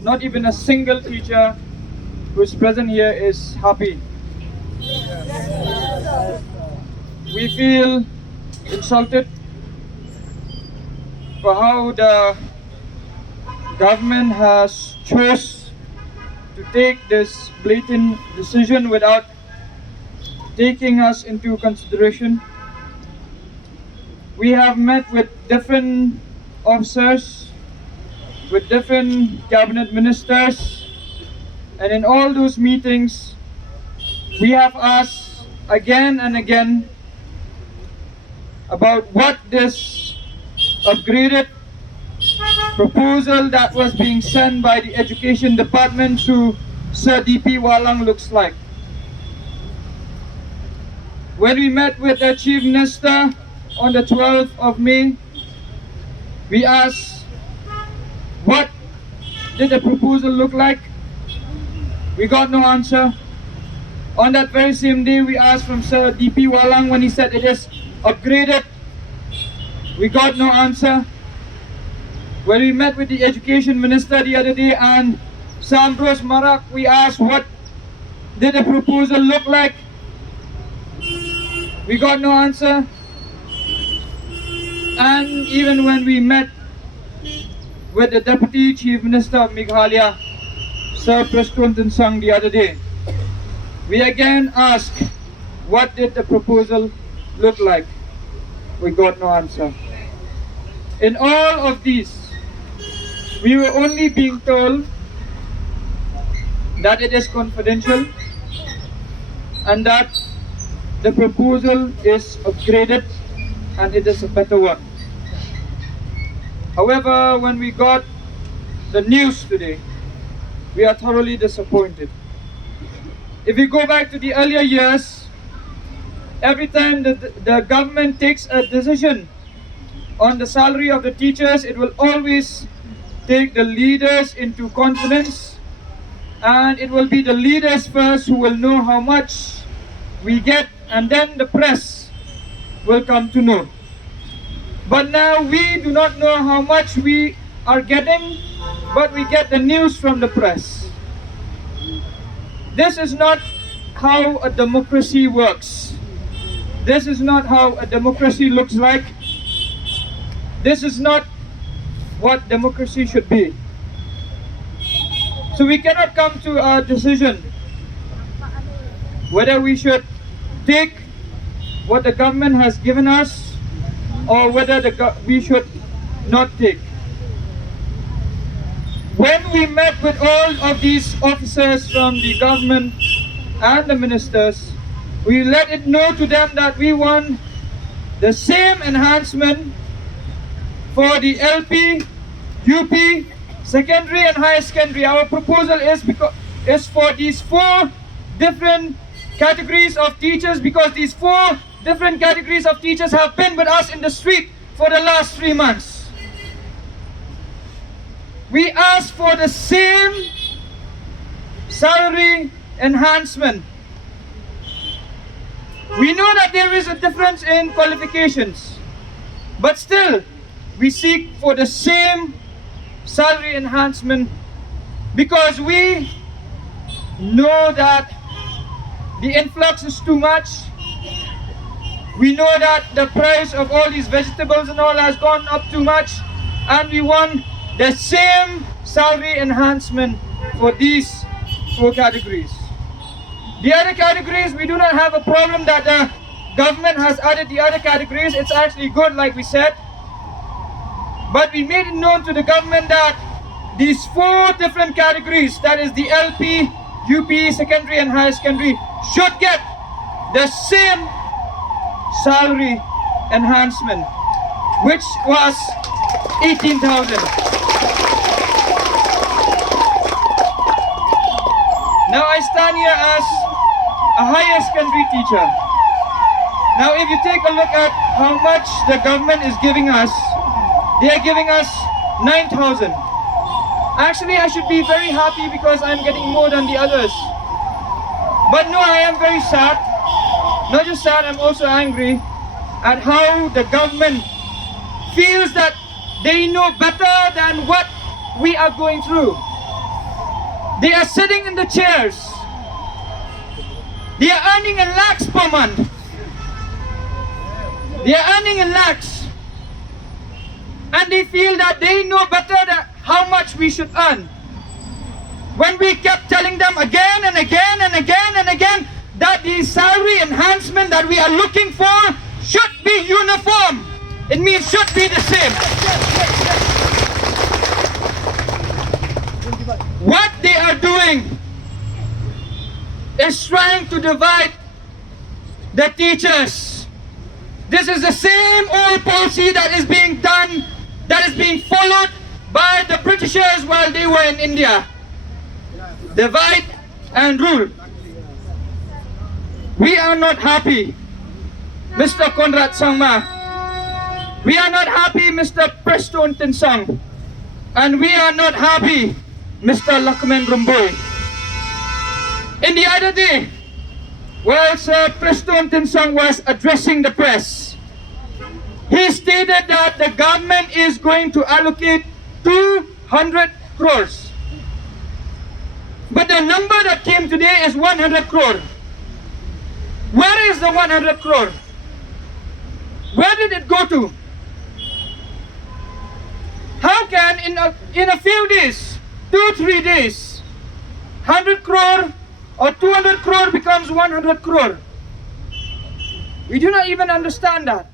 not even a single teacher who's present here is happy. We feel insulted for how the government has chose to take this blatant decision without taking us into consideration. We have met with different officers, with different cabinet ministers, and in all those meetings we have asked again and again about what this upgraded proposal that was being sent by the Education Department to Sir D.P. Walang looks like. When we met with the Chief Minister on the 12th of May, we asked what did the proposal look like. We got no answer. On that very same day, we asked from Sir D.P. Walang when he said it is upgraded. We got no answer. When we met with the Education Minister the other day and Sir Ambrose Marak, we asked what did the proposal look like. We got no answer. And even when we met with the Deputy Chief Minister of Meghalaya, Sir Prestonton Sang, the other day, we again asked what did the proposal look like. We got no answer. In all of these, we were only being told that it is confidential and that the proposal is upgraded and it is a better one. However, when we got the news today, we are thoroughly disappointed. If we go back to the earlier years, every time the government takes a decision on the salary of the teachers, it will always take the leaders into confidence, and it will be the leaders first who will know how much we get, and then the press will come to know. But now we do not know how much we are getting, but we get the news from the press. This is not how a democracy works. This is not how a democracy looks like. This is not what democracy should be. So we cannot come to a decision whether we should take what the government has given us or whether we should not take. When we met with all of these officers from the government and the ministers, we let it know to them that we want the same enhancement for the LP, UP, secondary and higher secondary. Our proposal is for these 4 different categories of teachers, because these 4 different categories of teachers have been with us in the street for the last 3 months. We ask for the same salary enhancement. We know that there is a difference in qualifications, but still we seek for the same salary enhancement because we know that the influx is too much. We know that the price of all these vegetables and all has gone up too much, and we want the same salary enhancement for these 4 categories. The other categories, we do not have a problem that the government has added the other categories. It's actually good, like we said. But we made it known to the government that these 4 different categories, that is the LP, UP, secondary and higher secondary, should get the same salary enhancement, which was 18,000. Now I stand here as a higher secondary teacher. Now if you take a look at how much the government is giving us, they are giving us 9,000. Actually, I should be very happy because I'm getting more than the others. But no, I am very sad. Not just sad, I'm also angry at how the government feels that they know better than what we are going through. They are sitting in the chairs. They are earning in lakhs per month. They are earning in lakhs. And they feel that they know better how much we should earn. When we kept telling them again and again and again and again that the salary enhancement that we are looking for should be uniform. It means should be the same. What they are doing is trying to divide the teachers. This is the same old policy that is being done, that is being followed by the Britishers while they were in India. Divide and rule. We are not happy, Mr. Conrad Sangma. We are not happy, Mr. Preston Tinsang. And we are not happy, Mr. Lakman Rumboy. In the other day, while Sir Preston Tinsang was addressing the press, he stated that the government is going to allocate 200 crores. But the number that came today is 100 crore. Where is the 100 crore? Where did it go to? How can in a few days, 2-3 days, 100 crore or 200 crore becomes 100 crore? We do not even understand that.